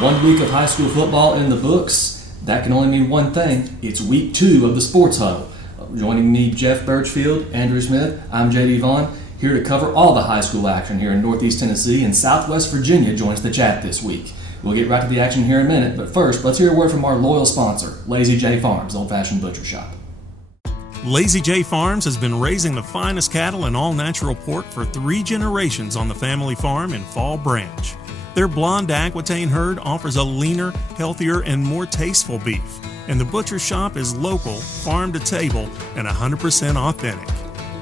1 week of high school football in the books. That can only mean one thing. It's week 2 of the Sports Huddle. Joining me, Jeff Birchfield, Andrew Smith, I'm J.D. Vaughn, here to cover all the high school action here in Northeast Tennessee, and Southwest Virginia joins the chat this week. We'll get right to the action here in a minute, but first, let's hear a word from our loyal sponsor, Lazy J Farms, old-fashioned butcher shop. Lazy J Farms has been raising the finest cattle and all-natural pork for 3 generations on the family farm in Fall Branch. Their blonde Aquitaine herd offers a leaner, healthier, and more tasteful beef. And the butcher shop is local, farm to table, and 100% authentic.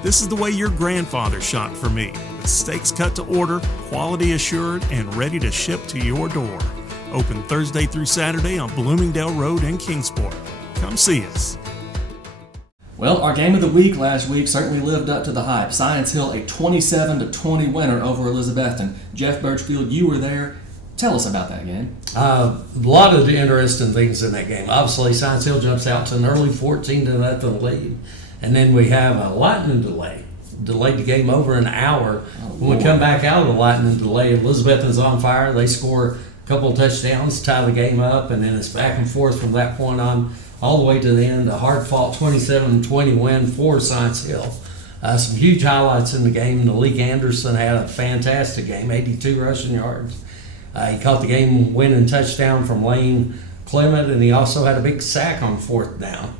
This is the way your grandfather shot for me, with steaks cut to order, quality assured, and ready to ship to your door. Open Thursday through Saturday on Bloomingdale Road in Kingsport. Come see us. Well, our game of the week last week certainly lived up to the hype. Science Hill, a 27-20 winner over Elizabethton. Jeff Birchfield, you were there. Tell us about that game. A lot of interesting things in that game. Obviously, Science Hill jumps out to an early 14-0 lead, and then we have a lightning delay. Delayed the game over an hour. When we come back out of the lightning delay, Elizabethton's on fire. They score a couple of touchdowns, tie the game up, and then it's back and forth from that point on all the way to the end. A hard-fought 27-20 win for Science Hill. Some huge highlights in the game. Malik Anderson had a fantastic game, 82 rushing yards. He caught the game-winning touchdown from Lane Clement, and he also had a big sack on 4th down.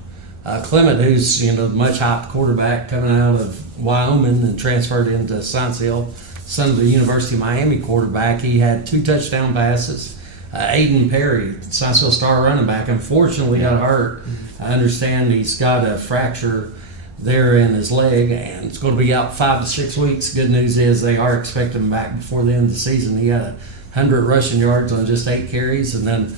Clement, who's the much-hyped quarterback coming out of Wyoming and transferred into Science Hill, son of the University of Miami quarterback, he had 2 touchdown passes. Aiden Perry, Science Hill star running back, unfortunately got hurt. I understand he's got a fracture there in his leg, and it's going to be out 5 to 6 weeks. Good news is they are expecting him back before the end of the season. He had 100 rushing yards on just 8 carries, and then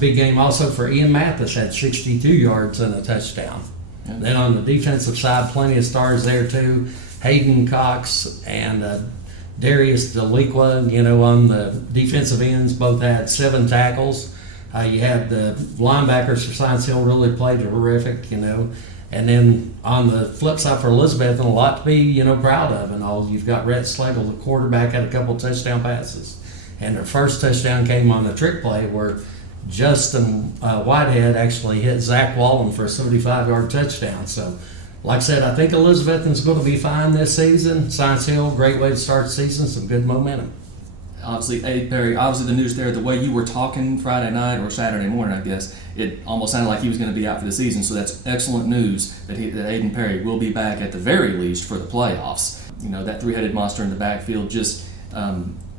big game also for Ian Mathis, had 62 yards and a touchdown. Yeah. Then on the defensive side, plenty of stars there too. Hayden Cox and Darius Deliqua, on the defensive ends, both had 7 tackles. You had the linebackers for Science Hill really played terrific, And then on the flip side for Elizabeth, and a lot to be, proud of and all. You've got Rhett Slagle, the quarterback, had a couple touchdown passes. And their first touchdown came on the trick play where Justin Whitehead actually hit Zach Wallen for a 75-yard touchdown. So, like I said, I think Elizabethton's going to be fine this season. Science Hill, great way to start the season, some good momentum. Obviously, Perry, the news there, the way you were talking Friday night or Saturday morning, I guess, it almost sounded like he was going to be out for the season. So that's excellent news that Aiden Perry will be back at the very least for the playoffs. That 3-headed monster in the backfield just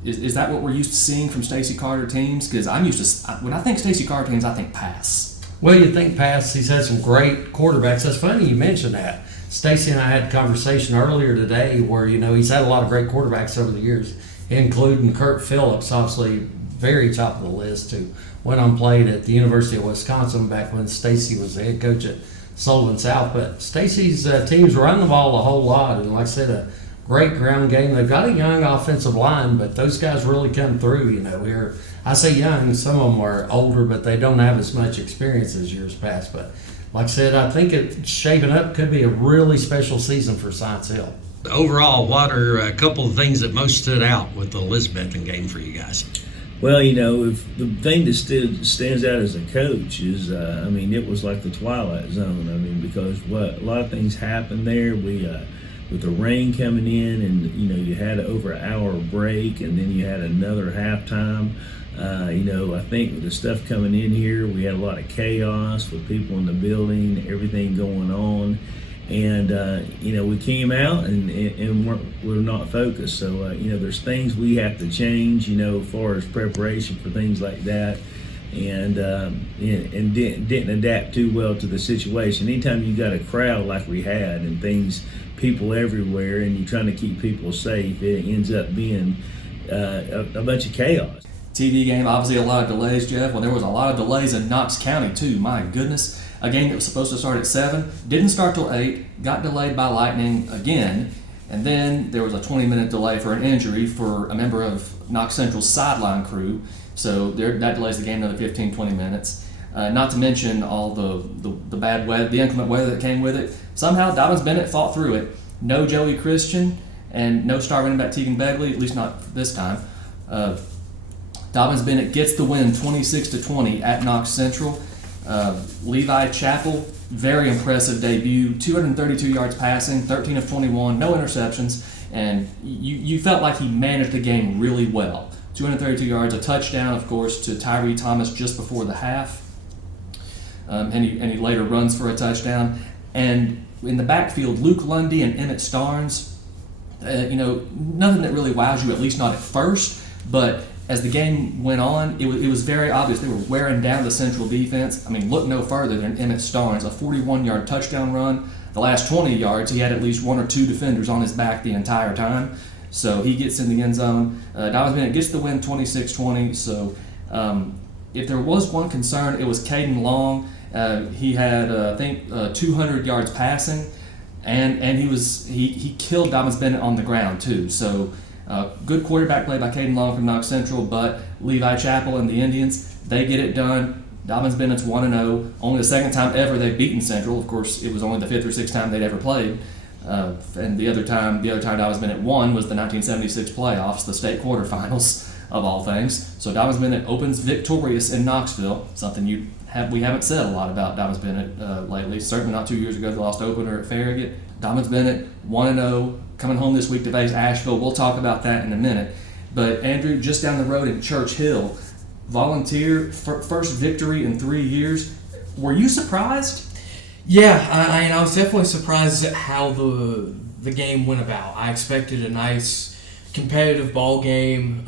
is that what we're used to seeing from Stacey Carter teams? Because I'm used to, when I think Stacey Carter teams, I think pass. Well, you think pass. He's had some great quarterbacks. That's funny you mentioned that. Stacey and I had a conversation earlier today where, he's had a lot of great quarterbacks over the years, including Kurt Phillips, obviously very top of the list, who went on played at the University of Wisconsin back when Stacey was the head coach at Sullivan South. But Stacey's teams run the ball a whole lot, and like I said, a great ground game. They've got a young offensive line, but those guys really come through. Here I say young, some of them are older, but they don't have as much experience as years past. But like I said, I think it's shaping up. Could be a really special season for Science Hill. Overall, what are a couple of things that most stood out with the Elizabethton game for you guys? Well, if the thing that stands out as a coach is, it was like the Twilight Zone. Because a lot of things happened there. With the rain coming in, and you had over an hour break, and then you had another halftime. I think with the stuff coming in here, we had a lot of chaos with people in the building, everything going on, and we came out and we're not focused. So there's things we have to change, as far as preparation for things like that. And didn't adapt too well to the situation. Anytime you got a crowd like we had and people everywhere, and you're trying to keep people safe, it ends up being a bunch of chaos. TV game, obviously a lot of delays, Jeff. Well, there was a lot of delays in Knox County too. My goodness, a game that was supposed to start at 7 didn't start till 8, got delayed by lightning again, and then there was a 20-minute delay for an injury for a member of Knox Central's sideline crew. So that delays the game another 15, 20 minutes. Not to mention all the bad weather, the inclement weather that came with it. Somehow Dobbins Bennett fought through it. No Joey Christian and no star running back Tegan Begley, at least not this time. Dobbins Bennett gets the win 26-20 at Knox Central. Levi Chappell, very impressive debut, 232 yards passing, 13 of 21, no interceptions, and you felt like he managed the game really well. 232 yards, a touchdown, of course, to Tyree Thomas just before the half, and he later runs for a touchdown. And in the backfield, Luke Lundy and Emmett Starnes, nothing that really wows you, at least not at first, but as the game went on, it was very obvious they were wearing down the Central defense. I mean, look no further than Emmett Starnes, a 41-yard touchdown run. The last 20 yards, he had at least one or two defenders on his back the entire time. So he gets in the end zone. Dobbins Bennett gets the win 26-20. So if there was one concern, it was Caden Long. He had, 200 yards passing, and he killed Dobbins Bennett on the ground too. So good quarterback play by Caden Long from Knox Central, but Levi Chappell and the Indians, they get it done. Dobbins Bennett's 1-0, only the second time ever they've beaten Central. Of course, it was only the fifth or sixth time they'd ever played. And the other time Dobbins Bennett won was the 1976 playoffs, the state quarterfinals of all things. So Dobbins Bennett opens victorious in Knoxville, something we haven't said a lot about Dobbins Bennett lately. Certainly not 2 years ago, they lost opener at Farragut. Dobbins Bennett 1-0, coming home this week to face Asheville. We'll talk about that in a minute. But Andrew, just down the road in Church Hill, Volunteer first victory in 3 years. Were you surprised? Yeah, I was definitely surprised at how the game went about. I expected a nice competitive ball game,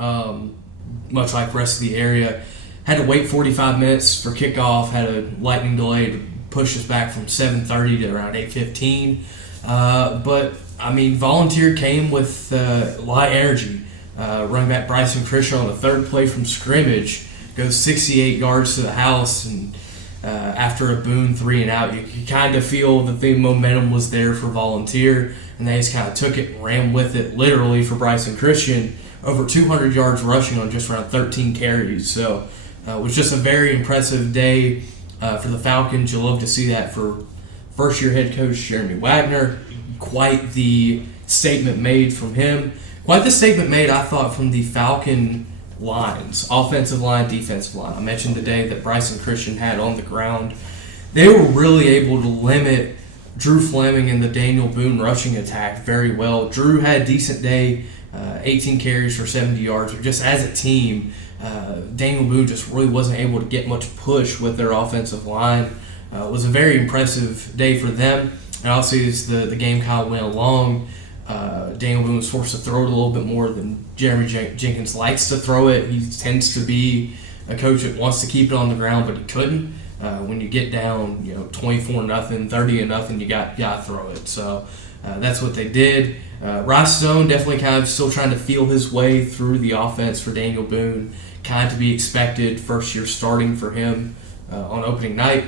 much like the rest of the area. Had to wait 45 minutes for kickoff, had a lightning delay to push us back from 7:30 to around 8:15. But, I mean, Volunteer came with a lot of energy. Running back Bryson Christian on the third play from scrimmage goes 68 yards to the house, and after a Boone 3 and out, you kind of feel that the momentum was there for Volunteer, and they just kind of took it and ran with it, literally, for Bryson Christian, over 200 yards rushing on just around 13 carries. So it was just a very impressive day for the Falcons. You'll love to see that for first-year head coach Jeremy Wagner. Quite the statement made from him. Quite the statement made, I thought, from the Falcon lines, offensive line, defensive line. I mentioned the day that Bryson Christian had on the ground. They were really able to limit Drew Fleming and the Daniel Boone rushing attack very well. Drew had a decent day, 18 carries for 70 yards, but just as a team, Daniel Boone just really wasn't able to get much push with their offensive line. It was a very impressive day for them. And obviously, as the game kind of went along, Daniel Boone was forced to throw it a little bit more than Jeremy Jenkins likes to throw it. He tends to be a coach that wants to keep it on the ground, but he couldn't. When you get down, 24-0, 30-0, you got to throw it. So that's what they did. Rice Stone definitely kind of still trying to feel his way through the offense for Daniel Boone. Kind of to be expected, first year starting for him on opening night.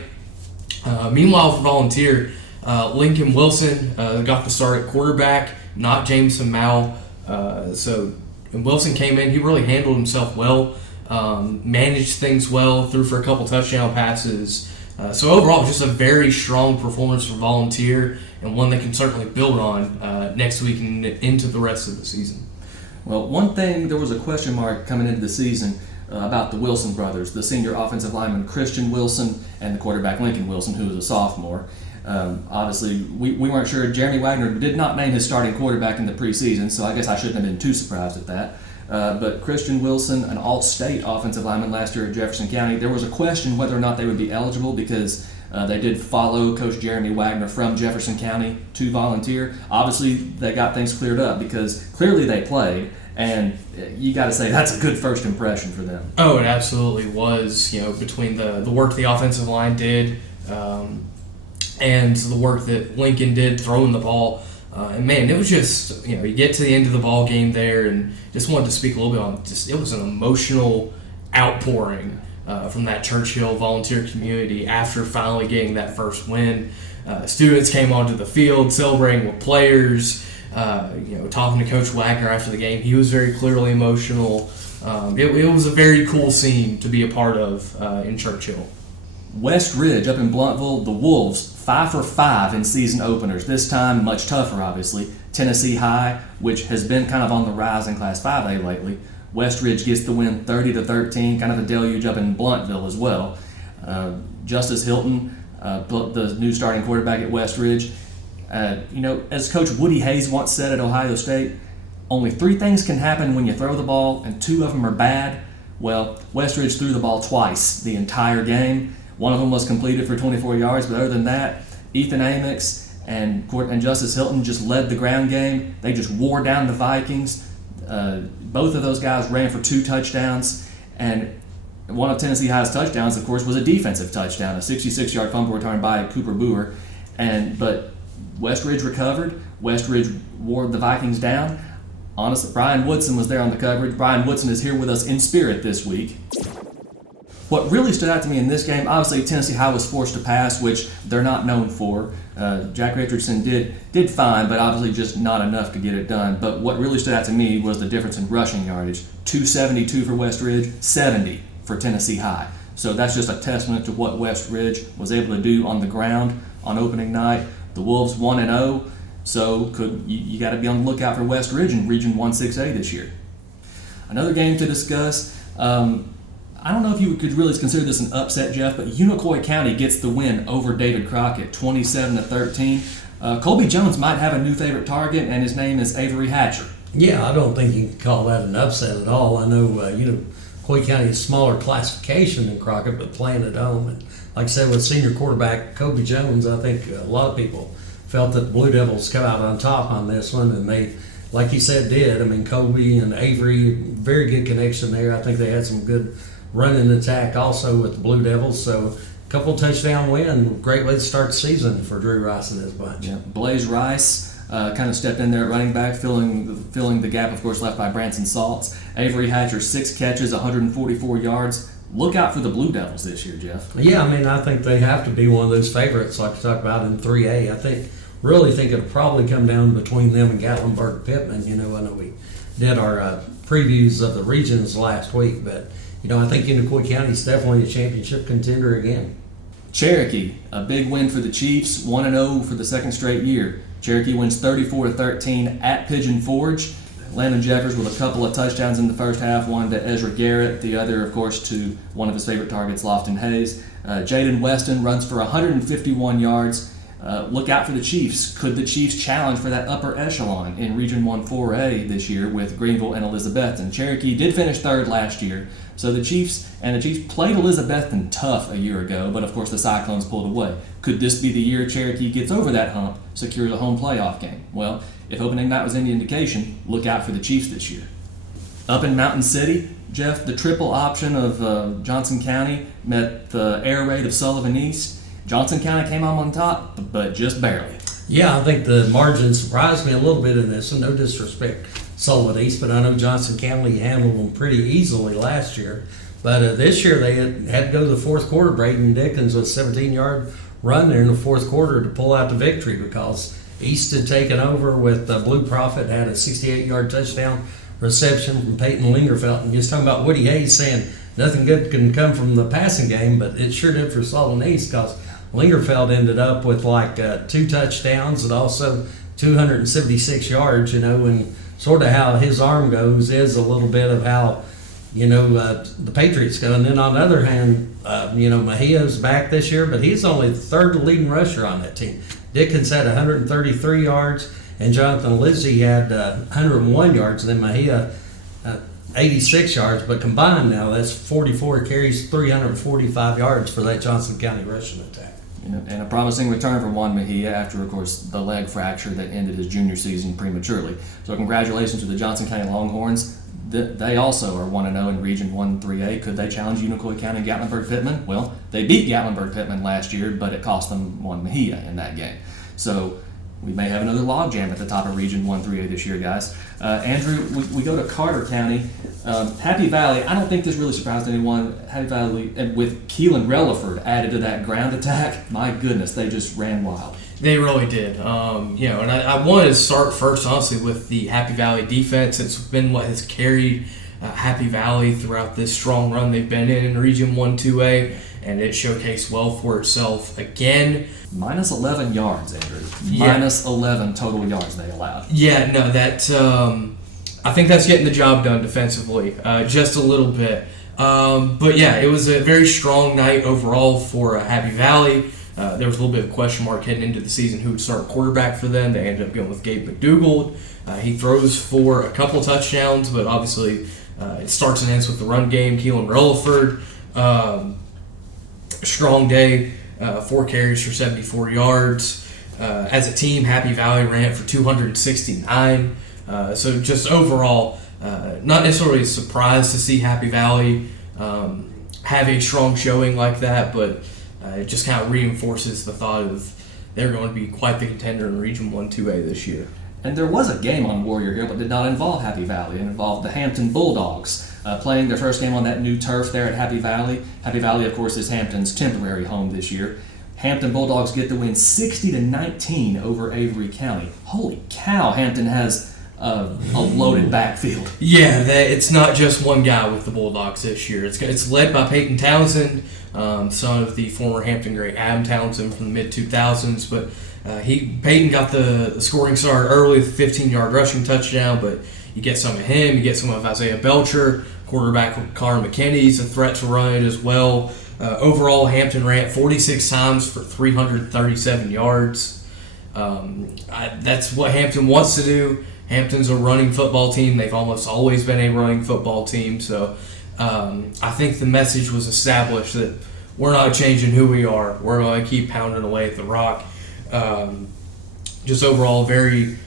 Meanwhile, for Volunteer, Lincoln Wilson got the start at quarterback, not Jameson Mao. So when Wilson came in, he really handled himself well, managed things well, threw for a couple touchdown passes. So overall, just a very strong performance for Volunteer, and one they can certainly build on next week and into the rest of the season. Well, one thing, there was a question mark coming into the season about the Wilson brothers, the senior offensive lineman Christian Wilson and the quarterback Lincoln Wilson, who was a sophomore. Obviously, we weren't sure. Jeremy Wagner did not name his starting quarterback in the preseason, so I guess I shouldn't have been too surprised at that. But Christian Wilson, an all-state offensive lineman last year at Jefferson County, there was a question whether or not they would be eligible because they did follow Coach Jeremy Wagner from Jefferson County to Volunteer. Obviously, they got things cleared up because clearly they played, and you got to say that's a good first impression for them. Oh, it absolutely was. Between the work the offensive line did and the work that Lincoln did throwing the ball. And man, it was just, you get to the end of the ball game there, and just wanted to speak a little bit on it was an emotional outpouring from that Churchill Volunteer community after finally getting that first win. Students came onto the field celebrating with players, talking to Coach Wagner after the game. He was very clearly emotional. It was a very cool scene to be a part of in Churchill. West Ridge up in Blountville, the Wolves, 5 for 5 in season openers. This time, much tougher, obviously. Tennessee High, which has been kind of on the rise in Class 5A lately, Westridge gets the win 30-13, kind of a deluge up in Bluntville as well. Justice Hilton, the new starting quarterback at Westridge, as Coach Woody Hayes once said at Ohio State, only 3 things can happen when you throw the ball, and 2 of them are bad. Well, Westridge threw the ball twice the entire game. One of them was completed for 24 yards, but other than that, Ethan Amix and Justice Hilton just led the ground game. They just wore down the Vikings. Both of those guys ran for 2 touchdowns, and one of Tennessee High's touchdowns, of course, was a defensive touchdown, a 66-yard fumble return by Cooper Boer. But Westridge recovered. Westridge wore the Vikings down. Honestly, Brian Woodson was there on the coverage. Brian Woodson is here with us in spirit this week. What really stood out to me in this game, obviously Tennessee High was forced to pass, which they're not known for. Jack Richardson did fine, but obviously just not enough to get it done. But what really stood out to me was the difference in rushing yardage. 272 for Westridge, 70 for Tennessee High. So that's just a testament to what Westridge was able to do on the ground on opening night. The Wolves 1-0, so you got to be on the lookout for Westridge in Region 1-6A this year. Another game to discuss. I don't know if you could really consider this an upset, Jeff, but Unicoi County gets the win over David Crockett, 27-13. Colby Jones might have a new favorite target, and his name is Avery Hatcher. Yeah, I don't think you can call that an upset at all. I know, Coy County is smaller classification than Crockett, but playing at home. And like I said, with senior quarterback Colby Jones, I think a lot of people felt that the Blue Devils come out on top on this one, and they, like you said, did. I mean, Colby and Avery, very good connection there. I think they had some good running attack also with the Blue Devils. So a couple touchdown win, great way to start the season for Drew Rice and his bunch. Yeah. Blaze Rice kind of stepped in there at running back, filling the gap, of course, left by Branson Saltz. Avery Hatcher, 6 catches, 144 yards. Look out for the Blue Devils this year, Jeff. Yeah, I mean, I think they have to be one of those favorites like we talked about in 3A. I really think it'll probably come down between them and Gatlinburg-Pittman. I know we did our previews of the regions last week, but I think Unicoi County is definitely a championship contender again. Cherokee, a big win for the Chiefs, 1-0 for the second straight year. Cherokee wins 34-13 at Pigeon Forge. Landon Jeffers with a couple of touchdowns in the first half, one to Ezra Garrett, the other, of course, to one of his favorite targets, Lofton Hayes. Jaden Weston runs for 151 yards. Look out for the Chiefs. Could the Chiefs challenge for that upper echelon in Region 1-4A this year with Greenville and Elizabethton? Cherokee did finish third last year, so the Chiefs played Elizabethton tough a year ago, but of course the Cyclones pulled away. Could this be the year Cherokee gets over that hump, secures a home playoff game? Well, if opening night was any indication, look out for the Chiefs this year. Up in Mountain City, Jeff, the triple option of Johnson County met the air raid of Sullivan East. Johnson County came on top, but just barely. Yeah, I think the margin surprised me a little bit in this, and no disrespect Sullivan East, but I know Johnson County handled them pretty easily last year. But this year they had to go to the fourth quarter. Braden Dickens with a 17-yard run there in the fourth quarter to pull out the victory because East had taken over with Blue Prophet, had a 68-yard touchdown reception from Peyton Lingerfeld. And just talking about Woody Hayes saying nothing good can come from the passing game, but it sure did for Sullivan East because Lingerfeld ended up with 2 touchdowns and also 276 yards, and sort of how his arm goes is a little bit of how, the Patriots go. And then on the other hand, Mejia's back this year, but he's only the third leading rusher on that team. Dickens had 133 yards, and Jonathan Lizzie had 101 yards, and then Mejia 86 yards. But combined now, that's 44 carries, 345 yards for that Johnson County rushing attack. And a promising return for Juan Mejia after, of course, the leg fracture that ended his junior season prematurely. So congratulations to the Johnson County Longhorns. They also are 1-0 in Region 1-3A. Could they challenge Unicoi County and Gatlinburg-Pittman? Well, they beat Gatlinburg-Pittman last year, but it cost them Juan Mejia in that game. So we may have another logjam at the top of Region 1-3A this year, guys. Andrew, we go to Carter County. Happy Valley, I don't think this really surprised anyone. Happy Valley, with Keelan Relaford added to that ground attack, my goodness, they just ran wild. They really did. And I wanted to start first, honestly, with the Happy Valley defense. It's been what has carried Happy Valley throughout this strong run they've been in Region 1-2A, and it showcased well for itself again. Minus 11 yards, Andrew. Yeah. Minus 11 total yards they allowed. Yeah, no, that I think that's getting the job done defensively, just a little bit. But yeah, it was a very strong night overall for Happy Valley. There was a little bit of a question mark heading into the season who would start quarterback for them. They ended up going with Gabe McDougald. He throws for a couple touchdowns, but obviously it starts and ends with the run game. Keelan Rutherford, strong day, 4 carries for 74 yards. As a team, Happy Valley ran for 269. So just overall, not necessarily a surprise to see Happy Valley have a strong showing like that, but it just kind of reinforces the thought of they're going to be quite the contender in Region 1 2A this year. And there was a game on Warrior Hill, but did not involve Happy Valley. It involved the Hampton Bulldogs playing their first game on that new turf there at Happy Valley. Happy Valley, of course, is Hampton's temporary home this year. Hampton Bulldogs get the win 60-19 over Avery County. Holy cow, Hampton has a loaded backfield. Yeah, it's not just one guy with the Bulldogs this year. It's led by Peyton Townsend, son of the former Hampton great Adam Townsend from the mid-2000s. But Peyton got the scoring start early with a 15-yard rushing touchdown, but you get some of him, you get some of Isaiah Belcher, quarterback Connor McKinney's a threat to run it as well. Overall, Hampton ran 46 times for 337 yards. That's what Hampton wants to do. Hampton's a running football team. They've almost always been a running football team. So I think the message was established that we're not changing who we are. We're going to keep pounding away at the rock. Just overall, very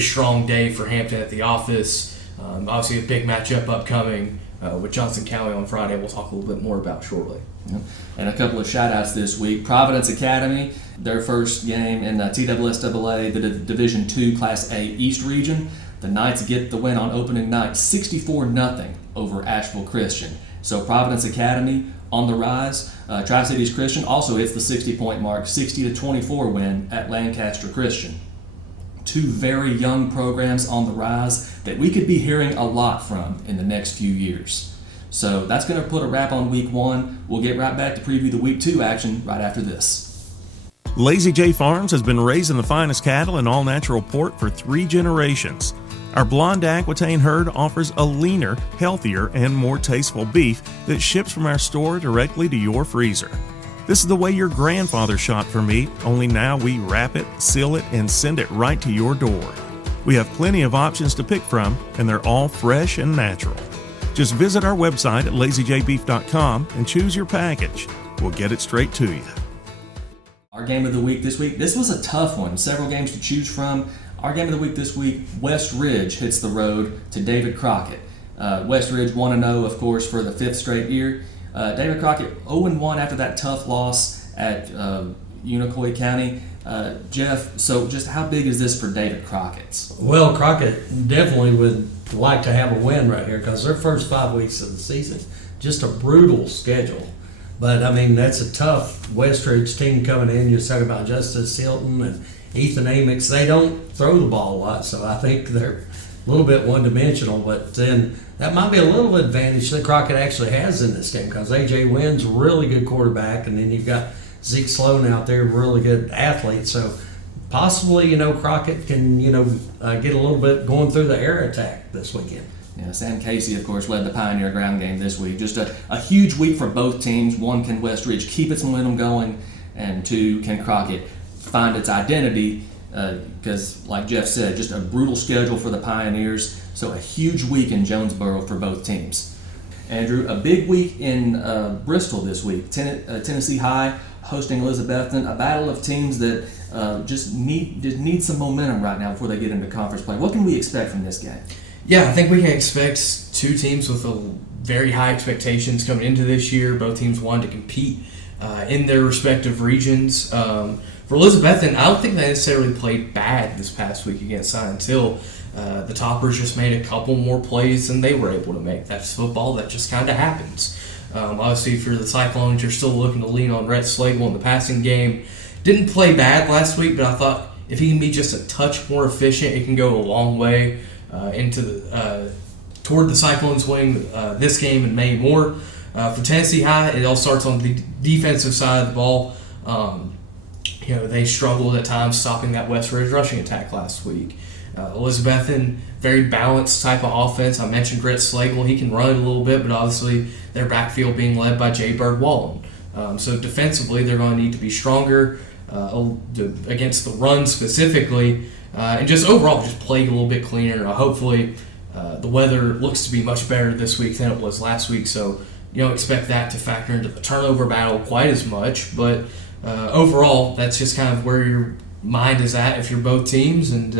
strong day for Hampton at the office. Obviously, a big matchup upcoming with Johnson County on Friday. We'll talk a little bit more about shortly. Yep. And a couple of shout-outs this week. Providence Academy, their first game in TSSAA, the Division II Class A East Region. The Knights get the win on opening night, 64-0 over Asheville Christian. So Providence Academy on the rise. Tri-Cities Christian also hits the 60-point mark, 60-24 win at Lancaster Christian. Two very young programs on the rise that we could be hearing a lot from in the next few years. So that's going to put a wrap on Week 1. We'll get right back to preview the Week 2 action right after this. Lazy J Farms has been raising the finest cattle in all-natural pork for 3 generations. Our blonde Aquitaine herd offers a leaner, healthier, and more tasteful beef that ships from our store directly to your freezer. This is the way your grandfather shot for meat, only now we wrap it, seal it, and send it right to your door. We have plenty of options to pick from, and they're all fresh and natural. Just visit our website at lazyjbeef.com and choose your package. We'll get it straight to you. Our game of the week this week, this was a tough one. Several games to choose from. Our game of the week this week, West Ridge hits the road to David Crockett. West Ridge 1-0, of course, for the 5th straight year. David Crockett 0-1 after that tough loss at Unicoi County. Jeff, so just how big is this for David Crockett's? Well, Crockett definitely would like to have a win right here because their first 5 weeks of the season, just a brutal schedule. But, I mean, that's a tough West Ridge team coming in. You're talking about Justice Hilton and Ethan Amix. They don't throw the ball a lot, so I think they're a little bit one-dimensional. But then that might be a little advantage that Crockett actually has in this game because A.J. Wynn's a really good quarterback, and then you've got Zeke Sloan out there, really good athlete. So possibly, Crockett can, get a little bit going through the air attack this weekend. Yeah, Sam Casey, of course, led the Pioneer ground game this week. Just a huge week for both teams. One, can West Ridge keep its momentum going? And two, can Crockett find its identity? Because, like Jeff said, just a brutal schedule for the Pioneers. So a huge week in Jonesboro for both teams. Andrew, a big week in Bristol this week. Tennessee High hosting Elizabethton, a battle of teams that just need some momentum right now before they get into conference play. What can we expect from this game? Yeah, I think we can expect two teams with very high expectations coming into this year. Both teams wanted to compete in their respective regions. For Elizabethton, I don't think they necessarily played bad this past week against Science Hill. The Toppers just made a couple more plays than they were able to make. That's football. That just kind of happens. Obviously, if you're the Cyclones, you're still looking to lean on Rhett Slagle in the passing game. Didn't play bad last week, but I thought if he can be just a touch more efficient, it can go a long way toward the Cyclones winning this game and maybe more. For Tennessee High, it all starts on the defensive side of the ball. They struggled at times stopping that West Ridge rushing attack last week. Elizabethton, very balanced type of offense. I mentioned Britt Slagle. He can run it a little bit, but obviously their backfield being led by Jay Bird Wallen. So defensively, they're going to need to be stronger against the run specifically, and just overall just play a little bit cleaner. Hopefully, the weather looks to be much better this week than it was last week, so you don't expect that to factor into the turnover battle quite as much. But overall, that's just kind of where your mind is at if you're both teams. And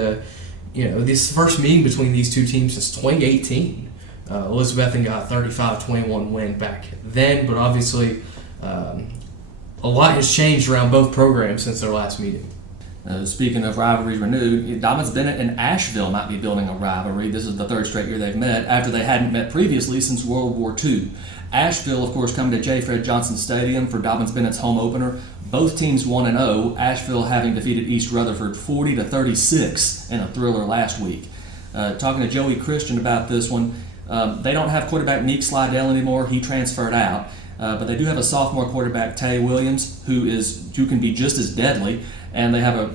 this first meeting between these two teams since 2018. Elizabethton got a 35-21 win back then, but obviously a lot has changed around both programs since their last meeting. Speaking of rivalries renewed, Dobbins Bennett and Asheville might be building a rivalry. This is the third straight year they've met after they hadn't met previously since World War II. Asheville, of course, coming to J. Fred Johnson Stadium for Dobbins Bennett's home opener. Both teams 1-0, Asheville having defeated East Rutherford 40-36 in a thriller last week. Talking to Joey Christian about this one, they don't have quarterback Meek Slidell anymore. He transferred out. But they do have a sophomore quarterback, Tay Williams, who can be just as deadly. And they have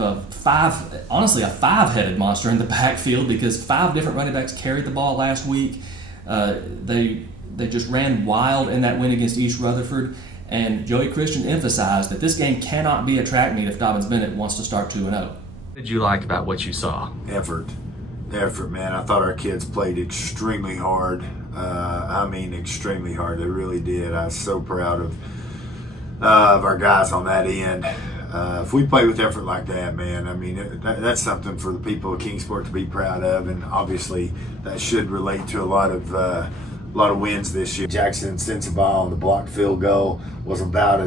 a five-headed monster in the backfield because 5 different running backs carried the ball last week. They just ran wild in that win against East Rutherford. And Joey Christian emphasized that this game cannot be a track meet if Dobbins Bennett wants to start 2-0. What did you like about what you saw? Effort, man. I thought our kids played extremely hard. Extremely hard. They really did. I was so proud of our guys on that end. If we play with effort like that, man, that's something for the people of Kingsport to be proud of, and obviously that should relate to a lot of wins this year. Jackson Sensabaugh on the blocked field goal was about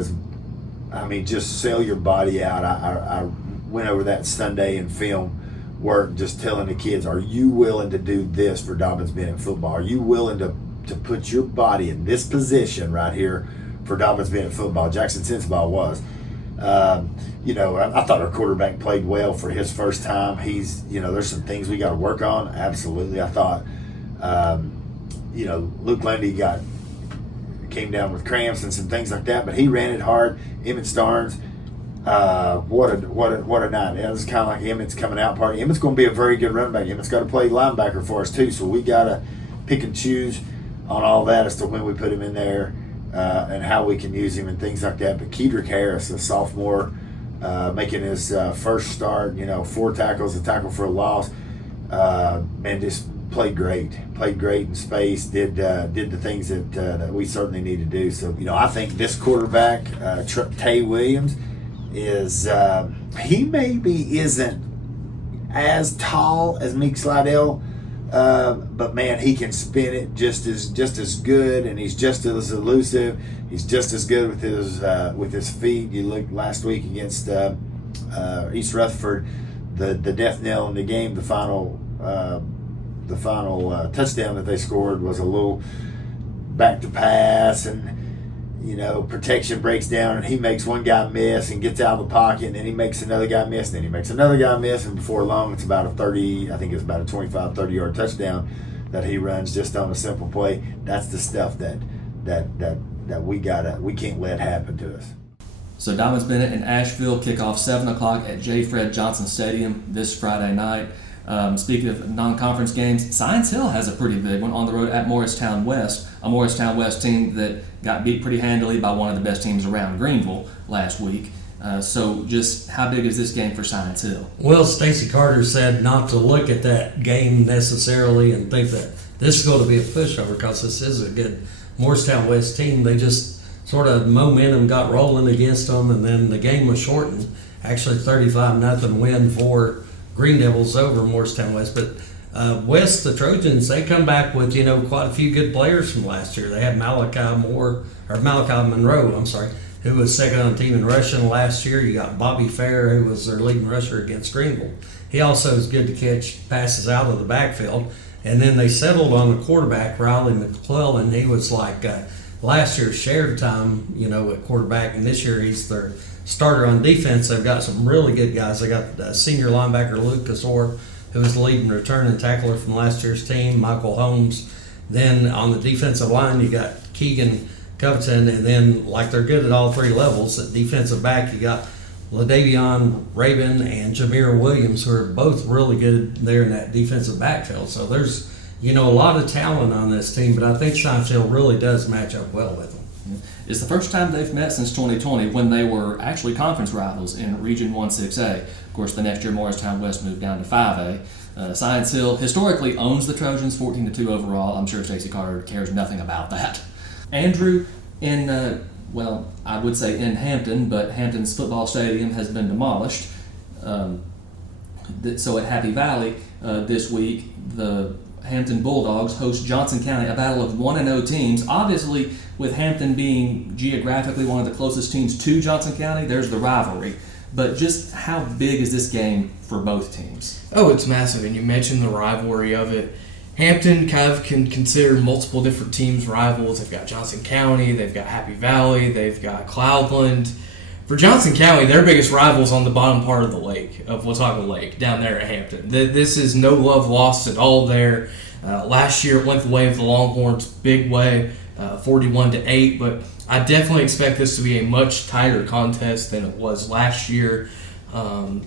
just sell your body out. I went over that Sunday in film work, just telling the kids, are you willing to do this for Dobbins Bennett football? Are you willing to put your body in this position right here for Dobbins Bennett football? Jackson Sensabaugh was. I thought our quarterback played well for his first time. There's some things we got to work on. Absolutely. I thought, Luke Lundy came down with cramps and some things like that, but he ran it hard. Emmett Starnes, what a night. It was kind of like Emmett's coming out party. Emmett's going to be a very good running back. Emmett's got to play linebacker for us too, so we got to pick and choose on all that as to when we put him in there. And how we can use him and things like that. But Kedrick Harris, a sophomore, making his first start, 4 tackles, a tackle for a loss, just played great in space, did the things that we certainly need to do. So, I think this quarterback, Tay Williams, is he maybe isn't as tall as Meek Slidell, but man, he can spin it just as good, and he's just as elusive. He's just as good with his feet. You look last week against East Rutherford, the death knell in the game. The final touchdown that they scored was a little back to pass, and protection breaks down, and he makes one guy miss and gets out of the pocket, and then he makes another guy miss, and then he makes another guy miss, and before long it's about a 25-30 yard touchdown that he runs just on a simple play. That's the stuff that we can't let happen to us. So Dobbins Bennett and Asheville kick off 7 o'clock at J. Fred Johnson Stadium this Friday night. Speaking of non-conference games, Science Hill has a pretty big one on the road at Morristown West, a Morristown West team that got beat pretty handily by one of the best teams around, Greenville, last week. So just how big is this game for Science Hill? Well, Stacy Carter said not to look at that game necessarily and think that this is going to be a pushover, because this is a good Morristown West team. They just sort of momentum got rolling against them, and then the game was shortened. Actually 35-0 win for Green Devils over Morristown West. But West, the Trojans, they come back with, quite a few good players from last year. They had Malachi Monroe, who was second on the team in rushing last year. You got Bobby Fair, who was their leading rusher against Greenville. He also is good to catch passes out of the backfield. And then they settled on the quarterback, Riley McClellan. He was like last year's shared time, at quarterback, and this year he's their starter on defense. They've got some really good guys. They got senior linebacker Lucas Orr, who was the leading returning tackler from last year's team, Michael Holmes. Then on the defensive line, you got Keegan Covington, and then like they're good at all 3 levels. At defensive back, you got LaDavion Rabin and Jameer Williams, who are both really good there in that defensive backfield. So there's, a lot of talent on this team, but I think Science Hill really does match up well with them. It's the first time they've met since 2020 when they were actually conference rivals in Region 1-6A. Of course, the next year Morristown West moved down to 5A. Science Hill historically owns the Trojans 14-2 overall. I'm sure Stacey Carter cares nothing about that. Andrew, I would say in Hampton, but Hampton's football stadium has been demolished. So at Happy Valley this week, the Hampton Bulldogs host Johnson County, a battle of 1-0 teams. Obviously, with Hampton being geographically one of the closest teams to Johnson County, there's the rivalry. But just how big is this game for both teams? Oh, it's massive, and you mentioned the rivalry of it. Hampton kind of can consider multiple different teams rivals. They've got Johnson County, they've got Happy Valley, they've got Cloudland. For Johnson County, their biggest rival's on the bottom part of the lake, of Watauga Lake, down there at Hampton. This is no love lost at all there. Last year it went the way of the Longhorns, big way, 41-8, but I definitely expect this to be a much tighter contest than it was last year.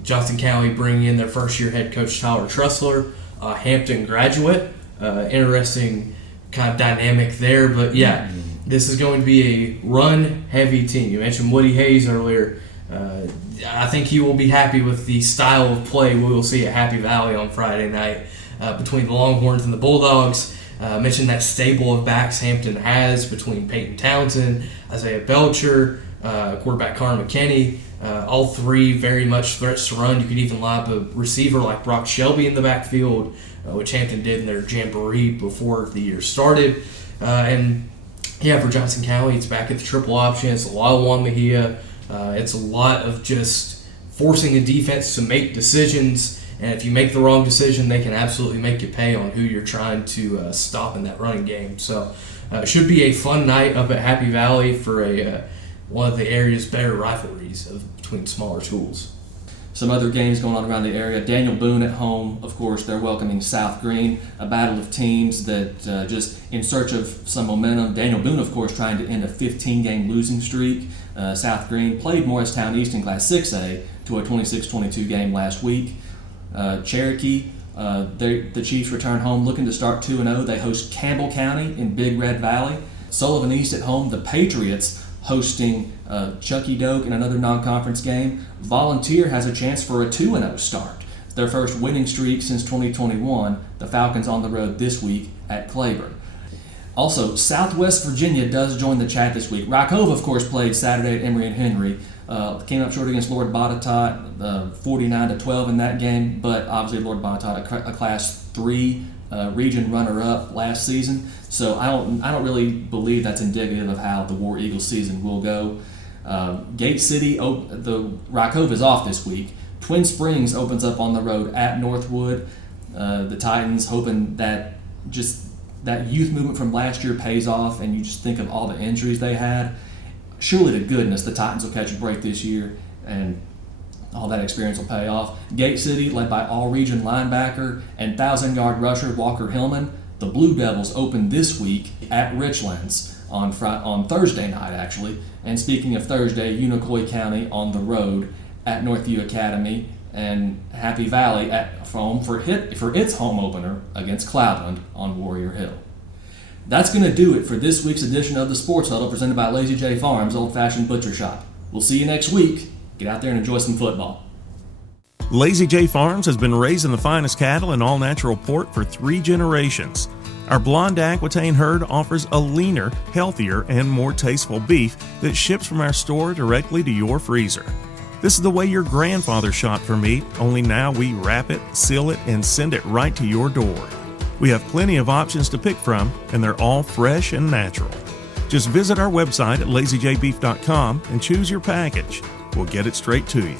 Johnson County bringing in their first-year head coach Tyler Trussler, a Hampton graduate. Interesting kind of dynamic there, but yeah, this is going to be a run-heavy team. You mentioned Woody Hayes earlier. I think he will be happy with the style of play we will see at Happy Valley on Friday night between the Longhorns and the Bulldogs. Mentioned that stable of backs Hampton has between Peyton Townsend, Isaiah Belcher, quarterback Connor McKinney. All three very much threats to run. You could even line up a receiver like Brock Shelby in the backfield, which Hampton did in their jamboree before the year started. And yeah, for Johnson County, it's back at the triple option. It's a lot of Juan Mejia. It's a lot of just forcing a defense to make decisions. And if you make the wrong decision, they can absolutely make you pay on who you're trying to stop in that running game. So it should be a fun night up at Happy Valley for one of the area's better rivalries between smaller schools. Some other games going on around the area. Daniel Boone at home, of course, they're welcoming South Green, a battle of teams that just in search of some momentum. Daniel Boone, of course, trying to end a 15-game losing streak. South Green played Morristown East in Class 6A to a 26-22 game last week. Cherokee, the Chiefs return home looking to start 2-0. They host Campbell County in Big Red Valley. Sullivan East at home. The Patriots hosting Chucky Doak in another non-conference game. Volunteer has a chance for a 2-0 start. Their first winning streak since 2021. The Falcons on the road this week at Claiborne. Also, Southwest Virginia does join the chat this week. Rykova, of course, played Saturday at Emory and Henry. Came up short against Lord Botetourt, 49-12 in that game, but obviously Lord Botetourt, a Class 3 region runner-up last season. So I don't really believe that's indicative of how the War Eagles season will go. Gate City, the Rykova is off this week. Twin Springs opens up on the road at Northwood. The Titans hoping that just that youth movement from last year pays off, and you just think of all the injuries they had. Surely to goodness the Titans will catch a break this year, and all that experience will pay off. Gate City, led by all-region linebacker and 1,000-yard rusher Walker Hillman. The Blue Devils open this week at Richlands on Thursday night, actually. And speaking of Thursday, Unicoi County on the road at Northview Academy, and Happy Valley at home for its home opener against Cloudland on Warrior Hill. That's going to do it for this week's edition of the Sports Huddle presented by Lazy J Farms Old Fashioned Butcher Shop. We'll see you next week. Get out there and enjoy some football. Lazy J Farms has been raising the finest cattle in all-natural pork for 3 generations. Our blonde Aquitaine herd offers a leaner, healthier, and more tasteful beef that ships from our store directly to your freezer. This is the way your grandfather shot for meat, only now we wrap it, seal it, and send it right to your door. We have plenty of options to pick from, and they're all fresh and natural. Just visit our website at lazyjbeef.com and choose your package. We'll get it straight to you.